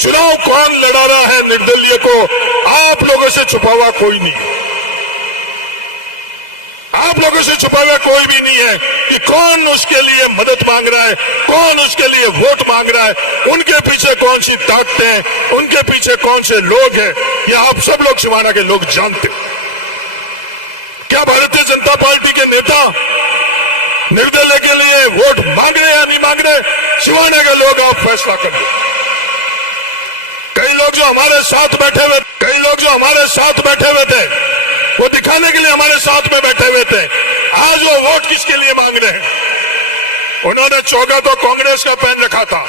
चुनाव कौन लड़ा रहा है निर्दलीय को आप लोगों से छुपा हुआ कोई नहीं है। आप लोगों से छुपा हुआ कोई भी नहीं है कि कौन उसके लिए मदद मांग रहा है, कौन उसके लिए वोट मांग रहा है, उनके पीछे कौन सी ताकतें हैं, उनके पीछे कौन से लोग हैं, ये आप सब लोग सिवाना के लोग जानते। क्या भारतीय जनता पार्टी के नेता निर्दलीय के लिए वोट मांग रहे या नहीं मांग रहे, सिवाना के लोग आप फैसला कर दो। कई लोग जो हमारे साथ बैठे हुए थे वो दिखाने के लिए हमारे साथ में बैठे हुए थे, आज वो वोट किसके लिए मांग रहे हैं। उन्होंने चौका तो कांग्रेस का पहन रखा था,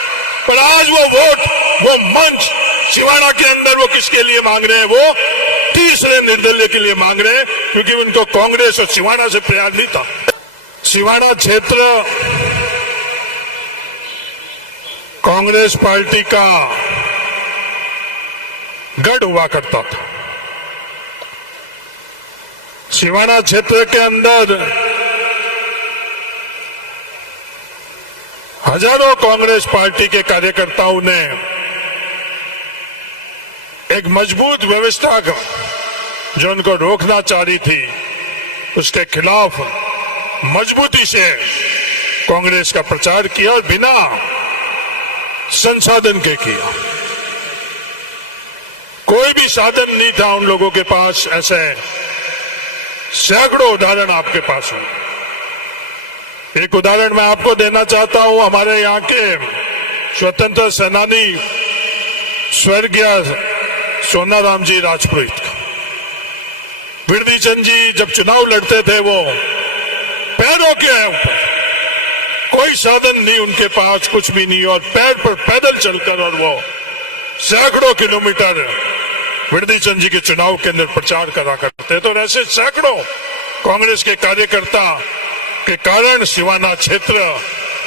पर आज वो वोट, वो मंच सिवाना के अंदर वो किसके लिए मांग रहे हैं, वो तीसरे निर्दलीय के लिए मांग रहे हैं, क्योंकि उनको कांग्रेस और सिवाना से प्यार नहीं था। सिवाना क्षेत्र कांग्रेस पार्टी का गढ़ हुआ करता था। सिवाना क्षेत्र के अंदर हजारों कांग्रेस पार्टी के कार्यकर्ताओं ने एक मजबूत व्यवस्था का जो उनको रोकना चाह रही थी, उसके खिलाफ मजबूती से कांग्रेस का प्रचार किया और बिना संसाधन के किया। कोई भी साधन नहीं था उन लोगों के पास, ऐसे सैकड़ों उदाहरण आपके पास हो। एक उदाहरण मैं आपको देना चाहता हूं, हमारे यहाँ के स्वतंत्र सेनानी स्वर्गीय सोनाराम जी राजपुरोहित का। बिरदी चंद जी जब चुनाव लड़ते थे, वो पैरों के ऊपर, कोई साधन नहीं उनके पास, कुछ भी नहीं, और पैर पर पैदल चलकर और वो सैकड़ों किलोमीटर बिरदी चंद जी के चुनाव के अंदर प्रचार करा करते। तो ऐसे सैकड़ों कांग्रेस के कार्यकर्ता के कारण सिवाना क्षेत्र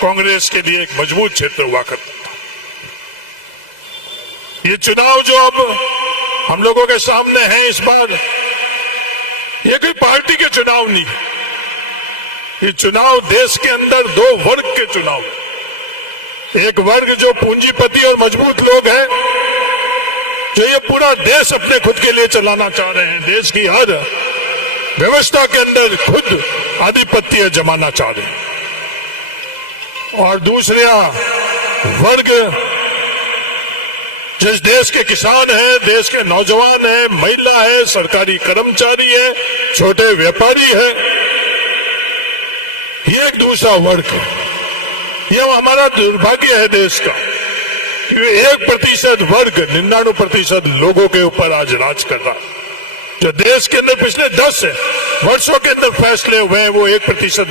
कांग्रेस के लिए एक मजबूत क्षेत्र हुआ करता था। ये चुनाव जो अब हम लोगों के सामने है इस बार, ये कोई पार्टी के चुनाव नहीं, ये चुनाव देश के अंदर दो वर्ग के चुनाव। एक वर्ग जो पूंजीपति और मजबूत लोग हैं, जो ये पूरा देश अपने खुद के लिए चलाना चाह रहे हैं, देश की हर व्यवस्था के अंदर खुद आधिपत्य जमाना चाह रहे हैं। और दूसरा वर्ग जिस देश के किसान हैं, देश के नौजवान हैं, महिला है, सरकारी कर्मचारी है, छोटे व्यापारी है, ये एक दूसरा वर्ग है। ये हमारा दुर्भाग्य है देश का, 1% वर्ग 99% लोगों के ऊपर आज राज कर रहा है। जो देश के अंदर पिछले 10 वर्षों के अंदर फैसले हुए हैं, वो 1%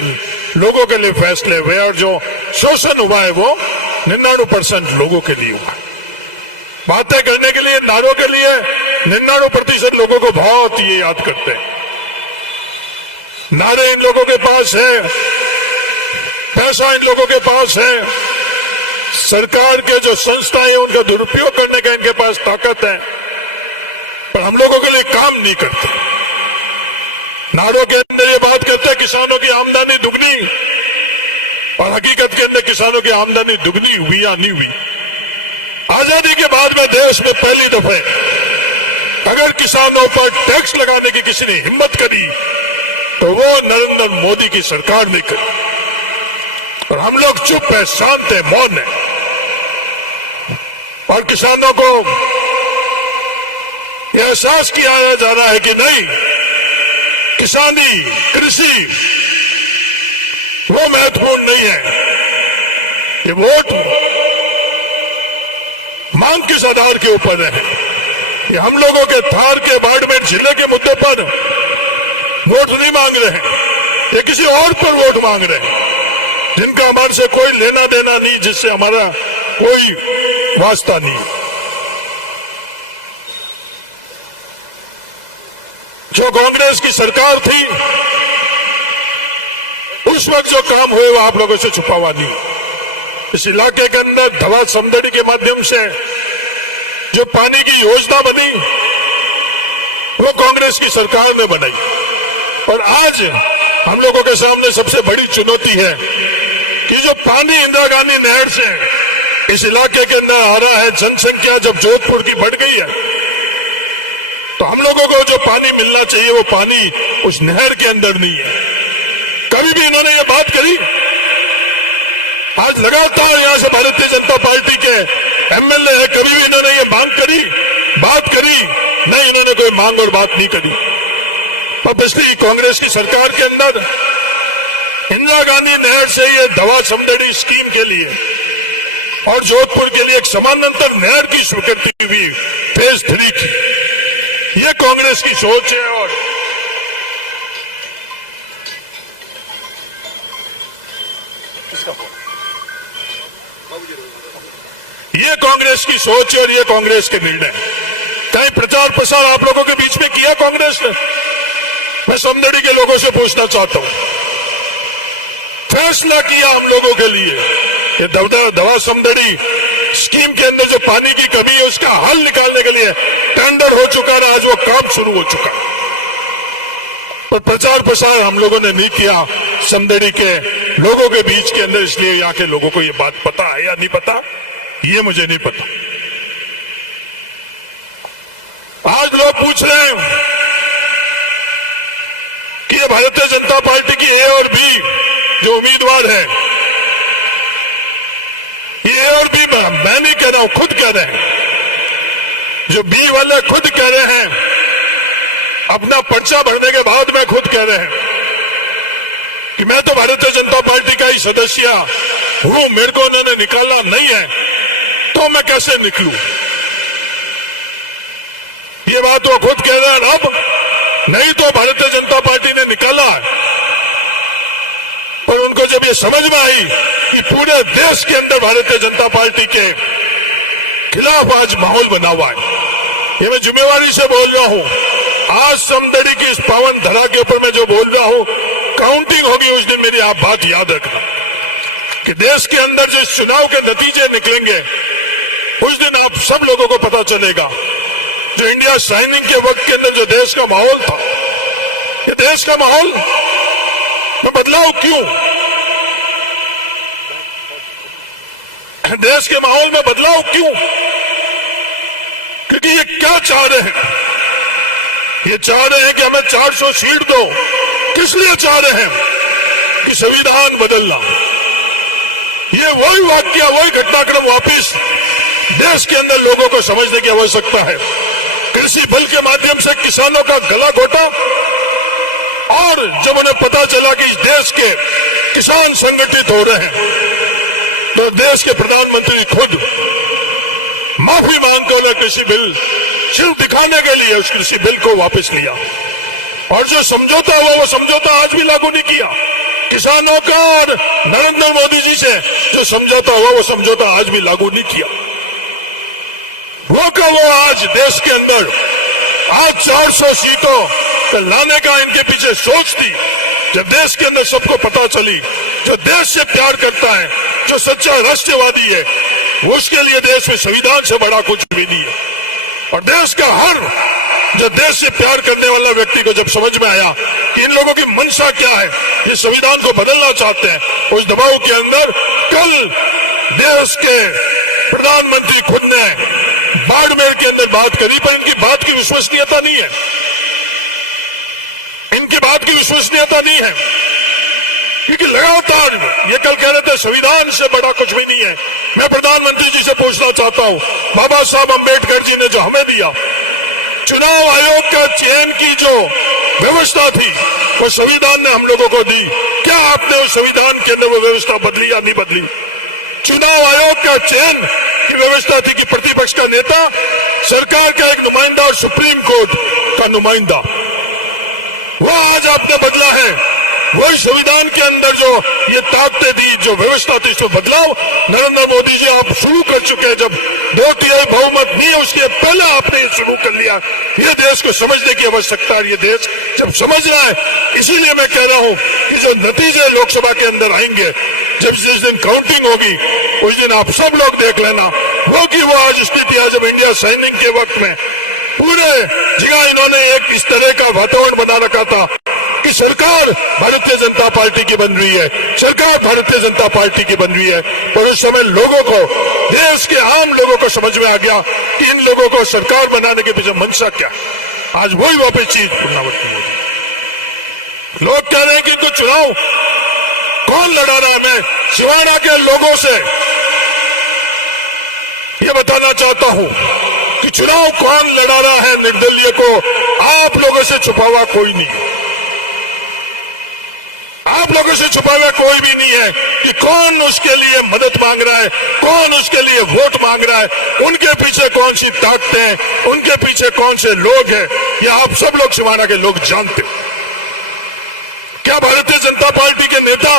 लोगों के लिए फैसले हुए, और जो शोषण हुआ है वो 99% लोगों के लिए हुआ है। बातें करने के लिए, नारों के लिए 99% लोगों को बहुत ये याद करते हैं। नारे इन लोगों के पास है, पैसा इन लोगों के पास है, सरकार के जो संस्थाएं उनका दुरुपयोग करने का इनके पास ताकत है, पर हम लोगों के लिए काम नहीं करते। नारों के अंदर ये बात करते हैं किसानों की आमदनी दुगनी, और हकीकत के अंदर किसानों की आमदनी दुगनी हुई या नहीं हुई। आजादी के बाद में देश में पहली दफे अगर किसानों पर टैक्स लगाने की किसी ने हिम्मत करी तो वो नरेंद्र मोदी की सरकार ने करी, और हम लोग चुप है, शांत है, मौन है। और किसानों को यह एहसास किया जा रहा है कि नहीं, किसानी, कृषि वो महत्वपूर्ण नहीं है। ये वोट मांग किस आधार के ऊपर है। ये हम लोगों के थार के बाड़मेर जिले के मुद्दे पर वोट नहीं मांग रहे हैं, ये किसी और पर वोट मांग रहे हैं, जिनका हमारे से कोई लेना देना नहीं, जिससे हमारा कोई वास्ता नहीं। जो कांग्रेस की सरकार थी उस वक्त जो काम हुए वो आप लोगों से छुपा हुआ नहीं। इस इलाके के अंदर धवा समदड़ी के माध्यम से जो पानी की योजना बनी वो कांग्रेस की सरकार ने बनाई, और आज हम लोगों के सामने सबसे बड़ी चुनौती है कि जो पानी इंदिरा गांधी नहर से इस इलाके के अंदर आ रहा है। जनसंख्या जब जोधपुर की बढ़ गई है तो हम लोगों को जो पानी मिलना चाहिए वो पानी उस नहर के अंदर नहीं है। कभी भी इन्होंने ये बात करी? आज लगातार यहां से भारतीय जनता पार्टी के एमएलए है, कभी भी इन्होंने ये मांग करी, बात करी? नहीं, इन्होंने कोई मांग और बात नहीं करी। पर पिछली कांग्रेस की सरकार के अंदर इंदिरा गांधी नहर से ये दवा समदड़ी स्कीम के लिए और जोधपुर के लिए एक समानांतर नहर की स्वीकृति हुई फेज 3 की। ये कांग्रेस की सोच है और ये कांग्रेस की सोच है और ये कांग्रेस के निर्णय। कहीं प्रचार प्रसार आप लोगों के बीच में किया कांग्रेस ने? मैं समदड़ी के लोगों से पूछना चाहता हूं, फैसला किया हम लोगों के लिए ये दवा समदड़ी स्कीम के अंदर जो पानी की कमी है उसका हल निकालने के लिए टेंडर हो चुका है, आज वो काम शुरू हो चुका है। पर प्रचार प्रसार हम लोगों ने नहीं किया समदड़ी के लोगों के बीच के अंदर, इसलिए यहाँ के लोगों को ये बात पता है या नहीं पता ये मुझे नहीं पता। आज लोग पूछ रहे हैं कि ये भारतीय जनता पार्टी की ए और बी जो उम्मीदवार है, ये ए और बी मैं नहीं कह रहा हूं, खुद कह रहे हैं, जो बी वाले खुद कह रहे हैं, अपना पर्चा भरने के बाद में खुद कह रहे हैं कि मैं तो भारतीय जनता पार्टी का ही सदस्य हूं, मेरे को उन्होंने निकाला नहीं है तो मैं कैसे निकलूं? ये बात वो खुद कह रहे हैं। अब नहीं तो भारतीय जनता पार्टी ने निकाला है, पर उनको जब ये समझ में आई कि पूरे देश के अंदर भारतीय जनता पार्टी के खिलाफ आज माहौल बना हुआ है, ये मैं जिम्मेवारी से बोल रहा हूं। आज समदड़ी की इस पावन धरा के ऊपर मैं जो बोल रहा हूं, काउंटिंग होगी उस दिन मेरी आप बात याद रखना कि देश के अंदर जो चुनाव के नतीजे निकलेंगे उस दिन आप सब लोगों को पता चलेगा जो इंडिया साइनिंग के वक्त के अंदर जो देश का माहौल था, ये देश का माहौल में बदलाव क्यों? देश के माहौल में बदलाव क्यों? क्योंकि ये क्या चाह रहे हैं? ये चाह रहे हैं कि हमें 400 सीट दो। किस लिए चाह रहे हैं? कि संविधान बदलना। ये वही वाक्य, वही घटनाक्रम वापिस देश के अंदर लोगों को समझने की आवश्यकता है। कृषि बल के माध्यम से किसानों का गला घोटा और जब उन्हें पता चला कि इस देश के किसान संगठित हो रहे हैं तो देश के प्रधानमंत्री खुद माफी मांगकर कृषि बिल सिर्फ दिखाने के लिए उस कृषि बिल को वापस लिया और जो समझौता हुआ वो समझौता आज भी लागू नहीं किया। किसानों का और नरेंद्र मोदी जी से जो समझौता हुआ वो समझौता आज भी लागू नहीं किया। वो का वो आज देश के अंदर आज 400 सीटों को लाने का इनके पीछे सोच थी। जब देश के अंदर सबको पता चली, जो देश से प्यार करता है, जो सच्चा राष्ट्रवादी है, उसके लिए देश में संविधान से बड़ा कुछ भी नहीं है। और देश का हर जो देश से प्यार करने वाला व्यक्ति को जब समझ में आया कि इन लोगों की मंशा क्या है, ये संविधान को बदलना चाहते हैं, उस दबाव के अंदर कल देश के प्रधानमंत्री खुद ने बाड़मेर के अंदर बात करी, पर इनकी बात की विश्वसनीयता नहीं है। इनकी बात की विश्वसनीयता नहीं है क्योंकि लगातार ये कल कह रहे थे संविधान से बड़ा कुछ भी नहीं है। मैं प्रधानमंत्री जी से पूछना चाहता हूं, बाबा साहब अम्बेडकर जी ने जो हमें दिया, चुनाव आयोग का चयन की जो व्यवस्था थी वो संविधान ने हम लोगों को दी। क्या आपने उस संविधान के अंदर वो व्यवस्था बदली या नहीं बदली? चुनाव आयोग का चयन की व्यवस्था थी कि प्रतिपक्ष का नेता, सरकार का एक नुमाइंदा और सुप्रीम कोर्ट का नुमाइंदा, वो आज आपने बदला है। वही संविधान के अंदर जो ये ताकतें दी, जो व्यवस्था थी, इसमें बदलाव नरेंद्र मोदी जी आप शुरू कर चुके हैं। जब 2/3 बहुमत नहीं है उसके पहले आपने ये शुरू कर लिया। ये देश को समझने की आवश्यकता है। ये देश जब समझ रहा है, इसीलिए मैं कह रहा हूं कि जो नतीजे लोकसभा के अंदर आएंगे, जब जिस दिन काउंटिंग होगी उस दिन आप सब लोग देख लेना वो कि वो आज स्थिति है जब इंडिया साइनिंग के वक्त में पूरे जगह इन्होंने एक इस तरह का वातावरण बना रखा था कि सरकार भारतीय जनता पार्टी की बन रही है, सरकार भारतीय जनता पार्टी की बन रही है, पर उस समय लोगों को देश के आम लोगों को समझ में आ गया कि इन लोगों को सरकार बनाने के पीछे मंशा क्या। आज वही वापस चीज पुनरावृत्ति हो रही। लोग कह रहे हैं कि तो चुनाव कौन लड़ा रहा है। मैं सिवाना के लोगों से ये बताना चाहता हूं कि चुनाव कौन लड़ा रहा है निर्दलीय को आप लोगों से छुपा हुआ कोई नहीं। आप लोगों से छुपा हुआ कोई भी नहीं है कि कौन उसके लिए मदद मांग रहा है, कौन उसके लिए वोट मांग रहा है, उनके पीछे कौन सी ताकतें हैं, उनके पीछे कौन से लोग हैं, ये आप सब लोग सिवाना के लोग जानते। क्या भारतीय जनता पार्टी के नेता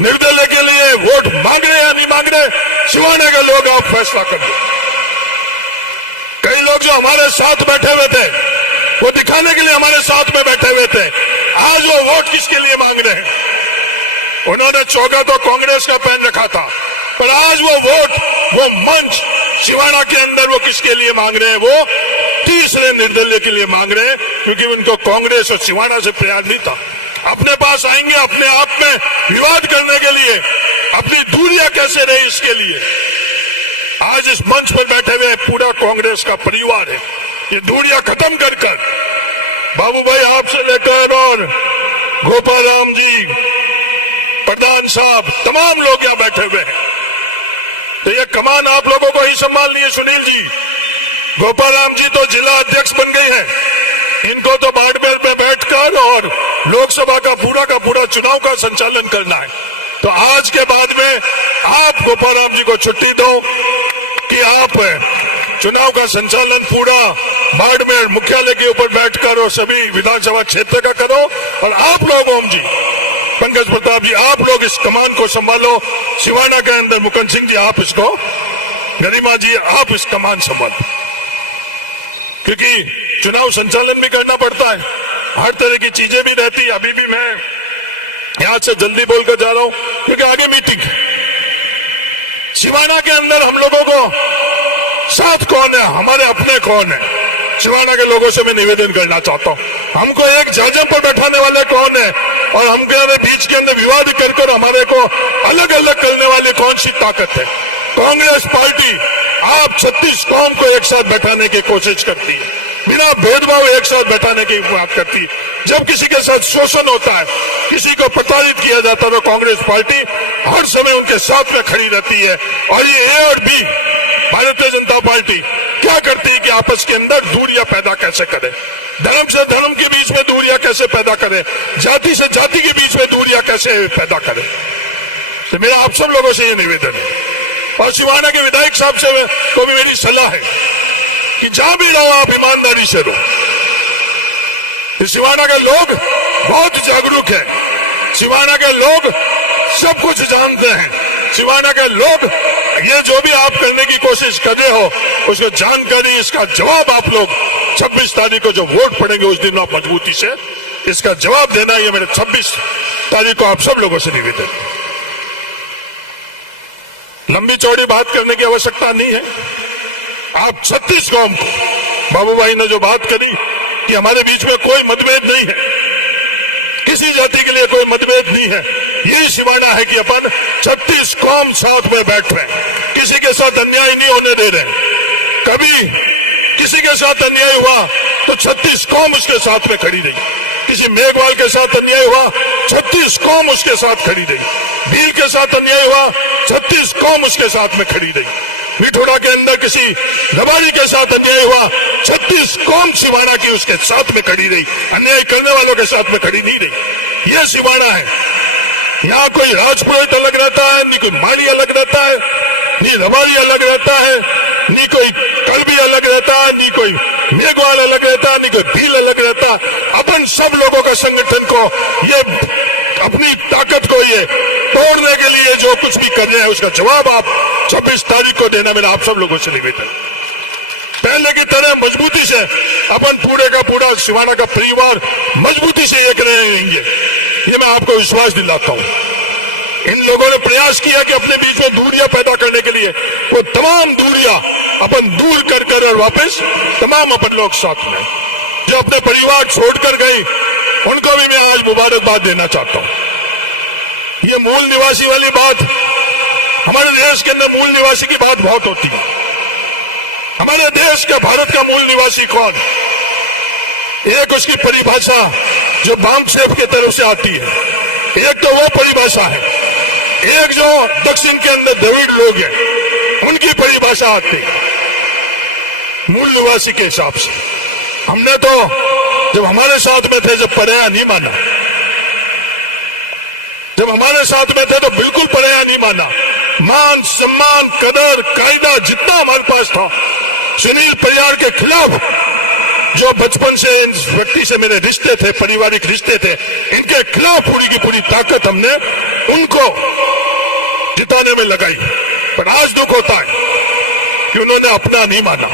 निर्दलीय के लिए वोट मांग रहे या नहीं मांग रहे, सिवाना के लोग आप फैसला कर दो। कई लोग जो हमारे साथ बैठे हुए थे वो दिखाने के लिए हमारे साथ में बैठे हुए थे, आज वो वोट किसके लिए मांग रहे हैं। उन्होंने चौका तो कांग्रेस का पहन रखा था, पर आज वो वोट, वो मंच सिवाना के अंदर वो किसके लिए मांग रहे हैं, वो तीसरे निर्दलीय के लिए मांग रहे हैं, क्योंकि उनको कांग्रेस और सिवाना से प्यार नहीं था। अपने पास आएंगे अपने आप में विवाद करने के लिए, अपनी दूरियां कैसे रहे इसके लिए। आज इस मंच पर बैठे हुए पूरा कांग्रेस का परिवार है, ये दूरियां खत्म कर कर बाबू भाई आपसे लेकर और गोपाल राम जी, प्रधान साहब, तमाम लोग यहां बैठे हुए हैं। तो ये कमान आप लोगों को ही संभालनी है। सुनील जी, गोपाल राम जी तो जिला अध्यक्ष बन गए हैं, इनको तो बाड़मेर पे बैठकर और लोकसभा का पूरा चुनाव का संचालन करना है। तो आज के बाद में आप गोपाल राम जी को छुट्टी दो कि आप चुनाव का संचालन पूरा बाड़मेर मुख्यालय के ऊपर बैठकर और सभी विधानसभा क्षेत्र का करो। और आप लोग, ओम जी, पंकज प्रताप जी, आप लोग इस कमान को संभालो। सिवाना के अंदर मुकुंद सिंह जी आप इसको, गरिमा जी आप इस कमान संभालो, क्योंकि चुनाव संचालन भी करना पड़ता है, हर तरह की चीजें भी रहती है। अभी भी मैं यहां से जल्दी बोलकर जा रहा हूं क्योंकि आगे मीटिंग। सिवाना के अंदर हम लोगों को साथ कौन है, हमारे अपने कौन है, सिवाना के लोगों से मैं निवेदन करना चाहता हूं, हमको एक जाजम पर बैठाने वाले कौन है और हमके बीच के अंदर विवाद कर हमारे को अलग अलग करने वाली कौन सी ताकत है। कांग्रेस पार्टी आप 36 कौम को एक साथ बैठाने की कोशिश करती है, बिना भेदभाव एक साथ बैठाने की बात करती है। जब किसी के साथ शोषण होता है, किसी को प्रताड़ित किया जाता है, तो कांग्रेस पार्टी हर समय उनके साथ में खड़ी रहती है। और ये ए और बी भारतीय जनता पार्टी क्या करती है कि आपस के अंदर दूरियां पैदा कैसे करे, धर्म से धर्म के बीच में दूरियां कैसे पैदा करे, जाति से जाति के बीच में दूरियां कैसे पैदा करे। तो मेरा आप सब लोगों से ये निवेदन है और सिवाना के विधायक साहब से को भी मेरी सलाह है कि जहां भी रहो आप ईमानदारी से रहो। सिवाना के लोग बहुत जागरूक हैं, सिवाना के लोग सब कुछ जानते हैं, सिवाना के लोग ये जो भी आप करने की कोशिश कर रहे हो उसको जानकारी, इसका जवाब आप लोग 26 तारीख को जो वोट पड़ेंगे उस दिन आप मजबूती से इसका जवाब देना। ये मेरे 26 तारीख को आप सब लोगों से निवेदन। लंबी चौड़ी बात करने की आवश्यकता नहीं है। आप 36 कौम को, बाबू भाई ने जो बात करी कि हमारे बीच में कोई मतभेद नहीं है, किसी जाति के लिए कोई मतभेद नहीं है, यही सिवाना है कि अपन 36 कौम साथ में बैठ रहे हैं, किसी के साथ अन्याय नहीं होने दे रहे। कभी किसी के साथ अन्याय हुआ तो 36 कौम उसके साथ में खड़ी रही, किसी मेघवाल के साथ अन्याय हुआ 36 कौम उसके साथ खड़ी रही, भील के साथ अन्याय हुआ 36 कौम उसके साथ में खड़ी रही, मिठोड़ा के अंदर किसी रबारी के साथ अन्याय हुआ 36 कौम सिवाना की उसके साथ में खड़ी रही, अन्याय करने वालों के साथ में खड़ी नहीं रही। यह सिवाना है। यहाँ कोई राजपुरोहित अलग रहता है, नहीं कोई माली अलग रहता है, नहीं रबारी अलग रहता है, नहीं कोई कलबी अलग रहता है, नहीं कोई मेघवाल अलग रहता है, नहीं कोई भील अलग रहता है। अपन सब लोगों का संगठन को ये अपनी ताकत को ये तोड़ने के लिए जो कुछ भी कर रहे हैं उसका जवाब आप 26 तारीख को देना। मेरा आप सब लोगों से निवेदन, पहले की तरह मजबूती से अपन पूरे का पूरा सिवाना का परिवार मजबूती से एक रहेंगे, ये मैं आपको विश्वास दिलाता हूं। इन लोगों ने प्रयास किया कि अपने बीच में दूरियां पैदा करने के लिए वो तमाम दूरियां अपन दूर कर कर और वापस तमाम अपन लोग साथ में जो अपने परिवार छोड़कर गए उनको भी मैं आज मुबारकबाद देना चाहता हूं। ये मूल निवासी वाली बात हमारे देश के अंदर मूल निवासी की बात बहुत होती है। हमारे देश का, भारत का मूल निवासी कौन? एक उसकी परिभाषा जो बामसेफ की तरफ से आती है, एक तो वो परिभाषा है, एक जो दक्षिण के अंदर द्रविड़ लोग हैं उनकी परिभाषा आती है मूल निवासी के हिसाब से। हमने तो जब हमारे साथ में थे जब पराया नहीं माना, जब हमारे साथ में थे तो बिल्कुल पराया नहीं माना। मान सम्मान कदर कायदा जितना हमारे पास था, सुनील परियार के खिलाफ जो बचपन से इन व्यक्ति से मेरे रिश्ते थे, पारिवारिक रिश्ते थे, इनके खिलाफ पूरी की पूरी ताकत हमने उनको जिताने में लगाई। पर आज दुख होता है कि उन्होंने अपना नहीं माना।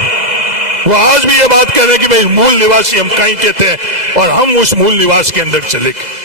वो आज भी ये बात कह रहे हैं कि भाई मूल निवासी हम कहीं के थे और हम उस मूल निवास के अंदर चले गए।